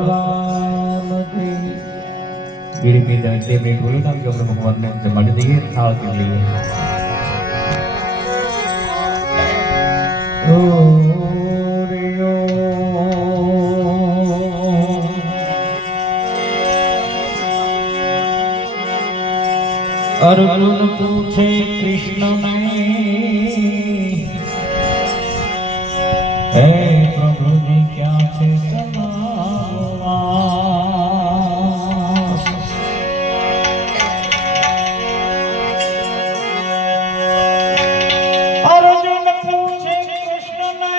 ભગવાન કી બીડી પી જાય 2 મિનિટ બોલો કામ કે આપણે ભગવાનને જમાડી દઈએ થાળ પી લઈએ अर्जुन पूछे कृष्ण ने हे प्रभु जी क्या थे अर्जुन पूछे कृष्ण ने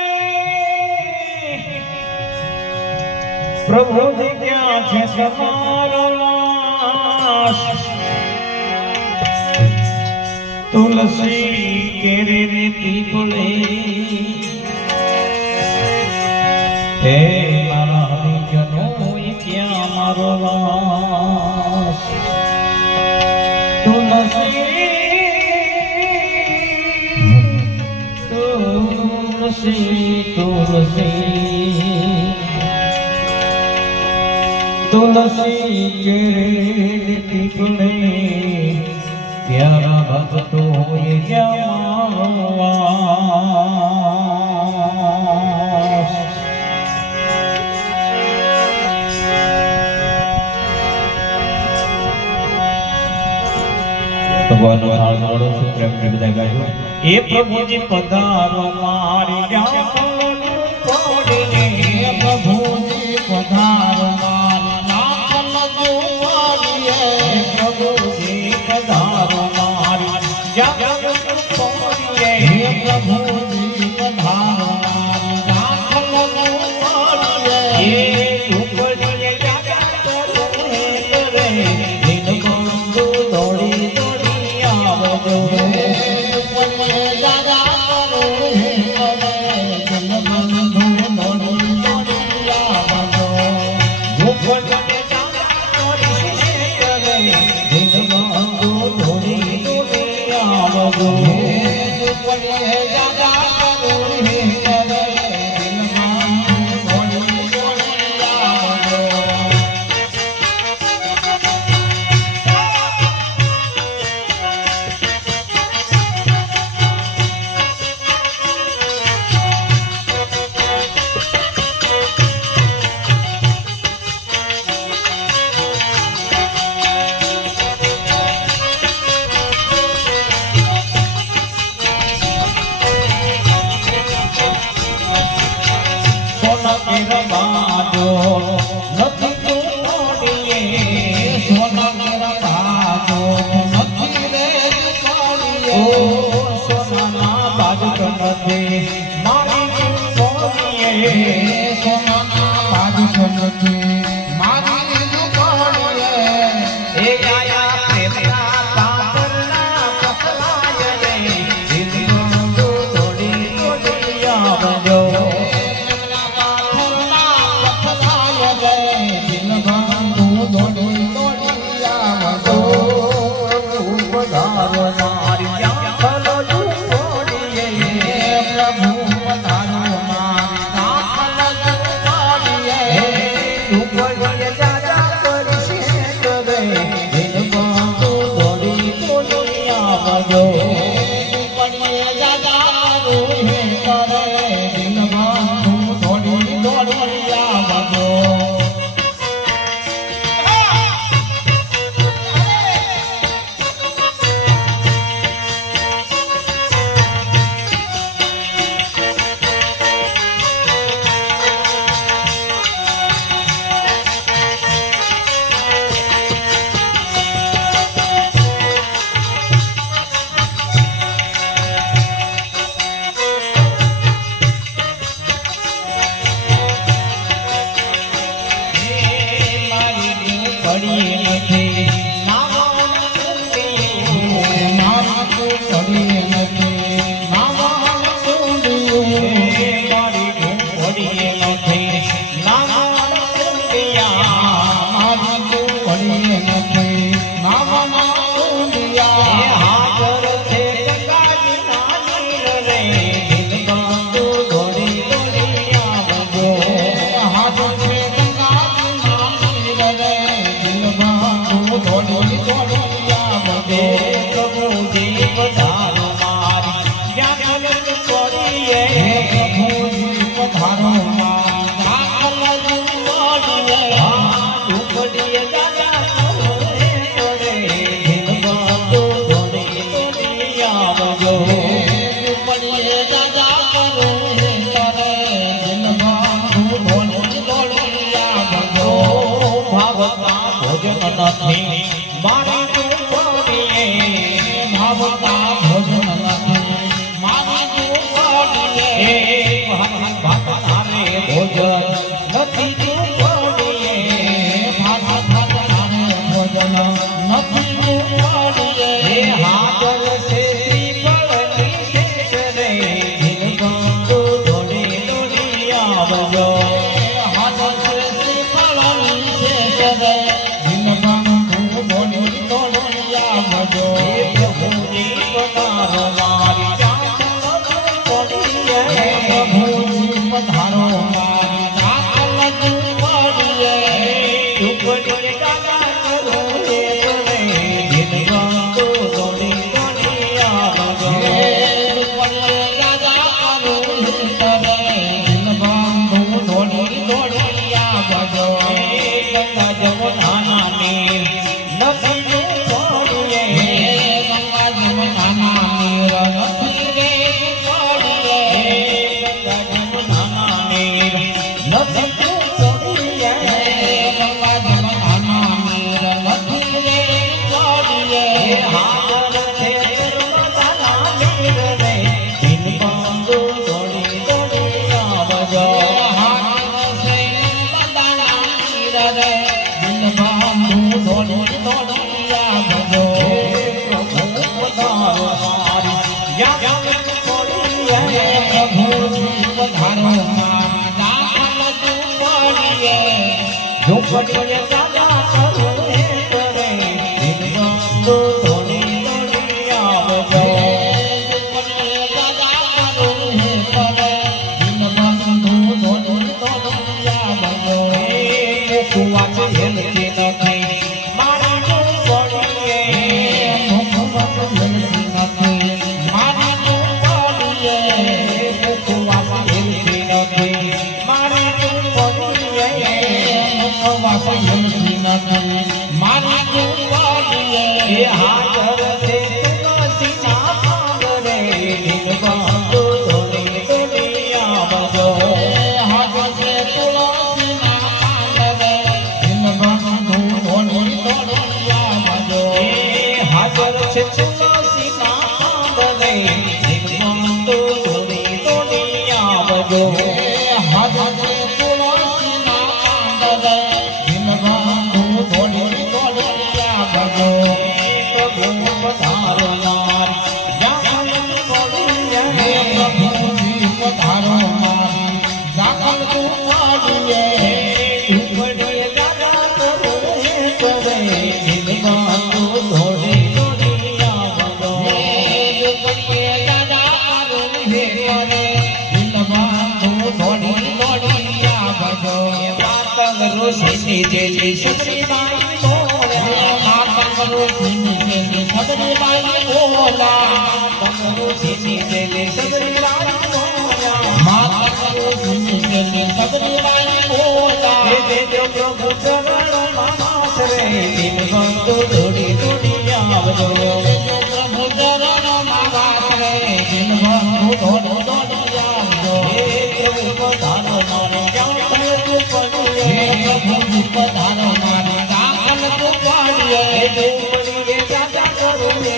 प्रभु जी क्या थे तुम्हारा तुलसी केरे रे पीपले हे मारा हरिजनो क्या मारो वास तुलसी तुलसी तुलसी तुलसी केरे रे पीपले प्यारा भक्तो ये भगवान थाल से प्रेम से विदाई गायो ए प्रभु जी पधारो मारी प्रभु जी पधारो पधारो ભોજન નથી મારી ઝૂંપડીએ ભાવતા ભોજન નથી મારી ઝૂંપડીએ ભાત ધારે ભોજન નથી ઝૂંપડીએ ભાત ધારે ભોજન નથી ઝૂંપડીએ હાજર છે શ્રીફળની શેષ રે દિલબંધુ દોડી દોડી આવજો હાજર છે શ્રીફળની શેષ રે દિલબંધુ દોડી દોડી આવજો પ્રભુજી પધારો મારી ચાચલ ઝૂંપડીએ પ્રભુજી પધારો મારી ચાચલ ઝૂંપડીએ ઝૂંપડીએ દાદા કરો રે દિલબંધુ દોડી દોડી આવજો ઝૂંપડીએ દાદા કરો રે દિલબંધુ દોડી દોડી આવજો ગંગા જમુના નીર નથી ઝૂંપડીએ ગંગા જમુના નીર નથી રે ઝૂંપડીએ ગંગા જમુના નીર નથી ઝૂંપડીએ ગંગા જમુના નીર નથી રે ઝૂંપડીએ હાજર છે નર્મદાના નીર રે દિલબંધુ દોડી દોડી આવજો હાજર છે નર્મદાના નીર રે દિલબંધુ દોડી દોડી આવજો પ્રભુ પધારો મારી ચાચલ ઝૂંપડીએ પ્રભુજી પધારો મારી ચાચલ ઝૂંપડીએ ઝૂંપડીએ દાદા કરો રે દિલબંધુ દોડી દોડી આવજો ઝૂંપડીએ દાદા કરો રે દિલબંધુ દોડી દોડી આવજો કુવા છે હેલતી નથી મારી ઝૂંપડીએ કુવા છે હેલતી નથી મારી ઝૂંપડીએ કુવા છે હેલતી નથી મારી ઝૂંપડીએ કુવા છે હેલતી નથી મારી ઝૂંપડીએ હાજર છે તુલસીના પાન રે દિલબંધુ દોડી દોડી આવજો હાજર છે તુલસીના પાન રે દિલબંધુ દોડી દોડી આવજો હાજર છે તુલસીના પાન રે દિલબંધુ દોડી દોડી આવજો હાજર છે તુલસીના પાન રે દિલબંધુ દોડી દોડી આવજો પ્રભુ પધારો મારી ચાચલ ઝૂંપડીએ પ્રભુજી પધારો મારી ચાચલ ઝૂંપડીએ ઝૂંપડીએ દાદા કરો રે દિલબંધુ દોડી દોડી આવજો ઝૂંપડીએ દાદા કરો રે દિલબંધુ દોડી દોડી આવજો માતંગ ઋષિની જેલી સબરીબાઈ બોલા માતંગ ઋષિની જેલી સબરીબાઈ બોલા માતંગ ઋષિની જેલી સબરીબાઈ બોલા માતંગ ઋષિની જેલી સબરીબાઈ બોલા હે દેજો પ્રભુ ચરણમાં નાથ રે દિલબંધુ દોડી દોડી આવજો દેજો પ્રભુ ચરણમાં નાથ રે દિલબંધુ દોડી દોડી આવજો હે પ્રભુ પધારો મારી ચાચલ ઝૂંપડીએ હે પ્રભુજી પધારો મારી ચાચલ ઝૂંપડીએ ઝૂંપડીએ દાદા કરો રે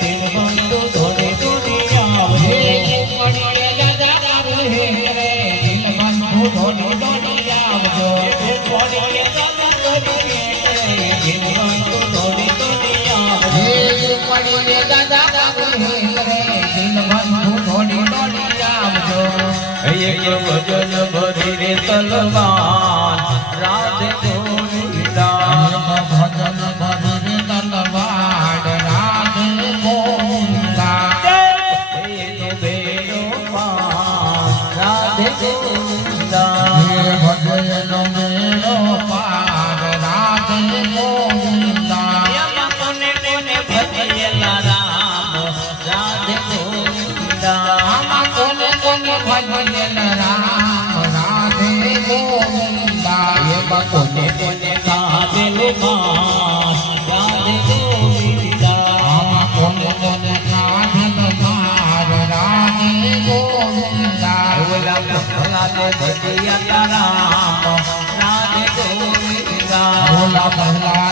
દિલબંધુ દોડી દોડી આવજો ઝૂંપડીએ દાદા કરો રે દિલબંધુ દોડી દોડી આવજો ઝૂંપડીએ દાદા કરો રે દિલબંધુ દોડી દોડી આવજો ઝૂંપડીએ દાદા કરો રે દિલબંધુ દોડી દોડી આવજો એક ભજન ભરી રે તલવાર રાધે ગોવિંદા ભજન ભરી રે તલવાર રાધે ગોવિંદા એક બેરો પાર રાધે ગોવિંદા ભજન મેરો પાર રાધે ગોવિંદા કોને કોને ભજેલા રામ રાધે ગોવિંદા આમાં કોને કોને ભજેલા રામ રાધે ગોવિંદા એમાં કોને કોને ગાધેલું ગાન રાધે ગોવિંદા આમાં કોને કોને ગાધેલું ગાન રાધે ગોવિંદા ઓલા ભલા ભજિયા રામ રાધે ગોવિંદા ઓલા ભલા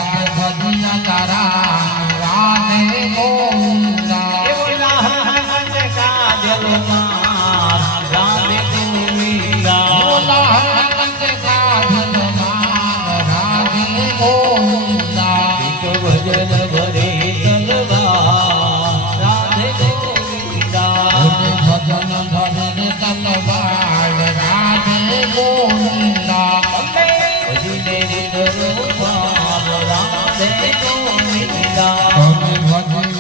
કરો પાર રાધે ગોવિંદા તમે ભજન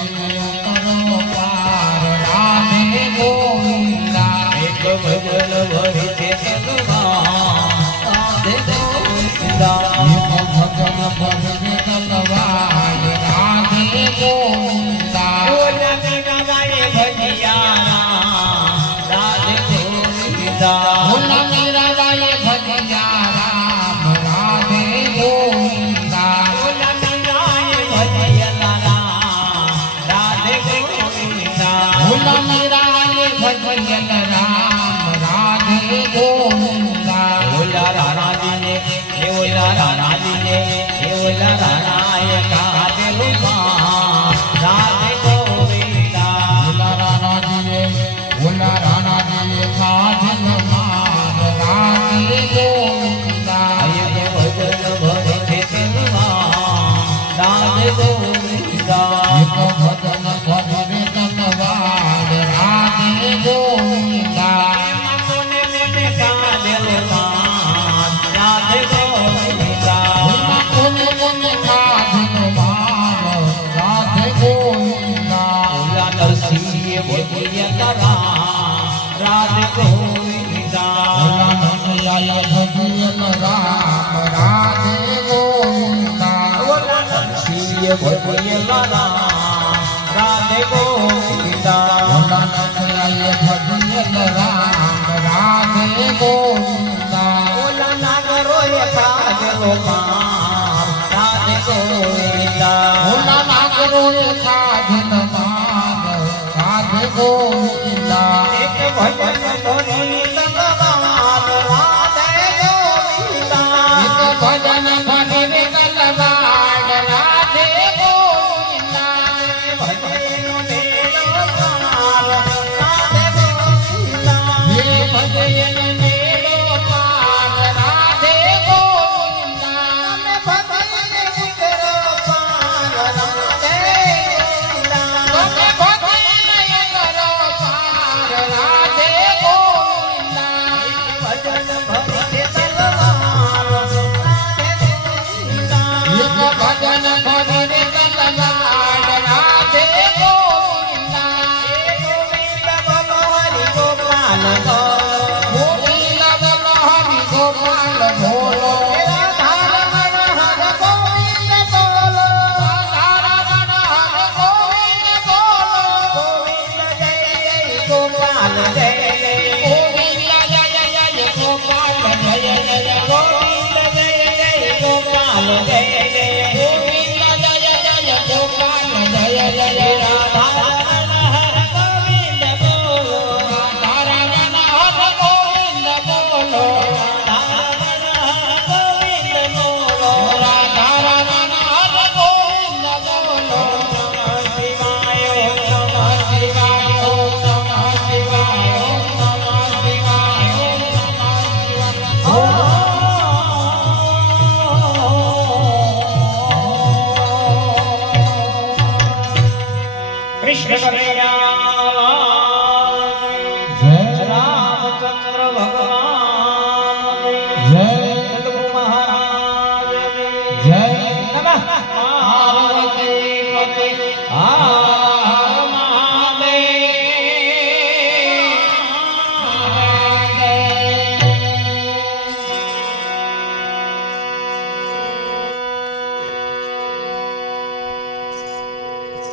કરો પાર રાધે ગોવિંદા એક ભજન ભરી છે તલવાર રાધે ગોવિંદા એક ભજન ભજન તલવાર રાધે ગોવિંદા ઓલા મીરાબાઈએ ભજિયા રાધે ગોવિંદા ઓલા મીરાબાઈએ ભજિયા રામ રાધે ગોવિંદા ઓલા મીરાએ ભજિયા રાધે ગોવિંદા ઓલા મીરાબાઈએ ભજિયા રામ રાધે ગોવિંદા ઓલા રાણાજીને ઓલા રાણાજીને ઓલા રાણાએ કાઢેલું માં રાધે ગોવિંદા ઓલા રાણાજીએ ખાધેલ માર રાધે ગોવિંદા અયે ભજન ભરે છે તલવાર રાધે ગોવિંદા એક ભજન ભજન તલવાર રાધે ગોવિંદા કોને મેને કાઢેલું માં રાધે ગોવિંદા ઓલા કોને કોને ખાધેલ માર રાધે ગોવિંદા ઓલા નરસિંહે ભજિયા તારા રાધે ગોવિંદા ઓલા નરસિંહે ભજેલ રામ રાધે ગોવિંદા ઓલા નરસિંહે ભજિયા રાધે ગોવિંદા ઓલા નરસિંહે ભજેલ રામ રાધે ગોવિંદા ઓલા નાગરોએ કાઢેલો માં રાધે ગોવિંદા ઓલા નાગરોએ ખાધેલ માર રાધે ગોવિંદા એક ભજન ભરી તલવાર રાધે ગોવિંદા એક ભજન ભજન તલવાર રાધે ગોવિંદા ભજનો મેળો પાર રાધે ગોવિંદા હે ભજન મેળો પાર રાધે ગોવિંદા ભજન કરો પાર રાધે ગોવિંદા તમે ભજન કરો પાર રાધે ગોવિંદા ભજન ભરી તલવાર રાધે ગોવિંદા એક ભજન ભજન તલવાર રાધે ગોવિંદા ગોવિંદ બોલો હરિ ગોપાલ ગોવિંદ બોલો હરિ ગોપાલ બોલો રાધા રમણ હર ગોવિંદ બોલો રાધા રમણ હર ગોવિંદ બોલો ગોવિંદ જય જય ગોપાલ જય જય ગોવિંદ જય જય ગોપાલ જય જય ગોવિંદ જય જય ગોપાલ જય